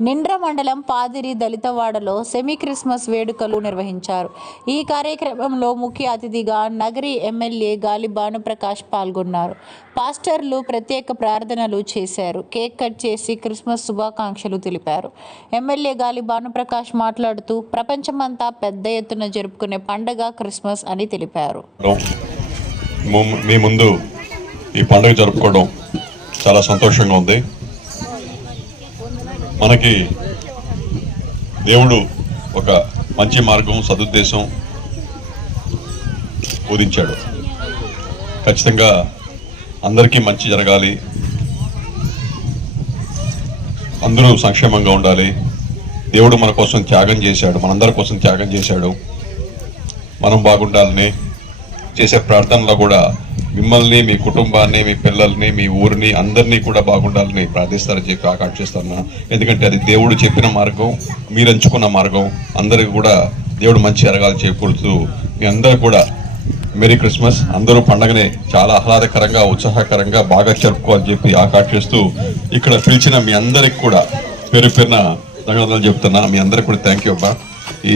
నిండ్ర మండలం పాదిరి దళితవాడలో semi Christmas వేడుకలు నిర్వహించారు. ఈ కార్యక్రమంలో ముఖ్య అతిథిగా నగరి ఎమ్మెల్యే గాలి భానుప్రకాష్ పాల్గొన్నారు. పాస్టర్లు ప్రత్యేక ప్రార్థనలు చేశారు. కేక్ కట్ చేసి క్రిస్మస్ శుభాకాంక్షలు తెలిపారు. ఎమ్మెల్యే గాలి భానుప్రకాష్ మాట్లాడుతూ ప్రపంచమంతా పెద్ద ఎత్తున జరుపుకునే పండగ క్రిస్మస్ అని తెలిపారు. మీ ముందు ఈ పండుగ జరుపుకోవడం చాలా సంతోషంగా ఉంది. మనకి దేవుడు ఒక మంచి మార్గం సదుద్దేశం బోధించాడు. ఖచ్చితంగా అందరికీ మంచి జరగాలి. అందరూ సంక్షేమంగా ఉండాలి. దేవుడు మన కోసం త్యాగం చేశాడు. మనందరి కోసం త్యాగం చేశాడు. మనం బాగుండాలని చేసే ప్రార్థనలో కూడా మిమ్మల్ని మీ కుటుంబాన్ని మీ పిల్లల్ని మీ ఊరిని అందరినీ కూడా బాగుండాలని ప్రార్థిస్తారని చెప్పి ఆకాంక్షిస్తున్నా ఎందుకంటే అది దేవుడు చెప్పిన మార్గం మీరు ఎంచుకున్న మార్గం. అందరికి కూడా దేవుడు మంచి అరగాలు చేకూరుతూ మీ అందరూ కూడా మెరీ క్రిస్మస్. అందరూ పండగని చాలా ఆహ్లాదకరంగా ఉత్సాహకరంగా బాగా జరుపుకోవాలని చెప్పి ఆకాంక్షిస్తూ ఇక్కడ పిలిచిన మీ అందరికి కూడా పేరు పేరున ధన్యవాదాలు చెప్తున్నా. మీ అందరికి కూడా థ్యాంక్ యూ అబ్బా. ఈ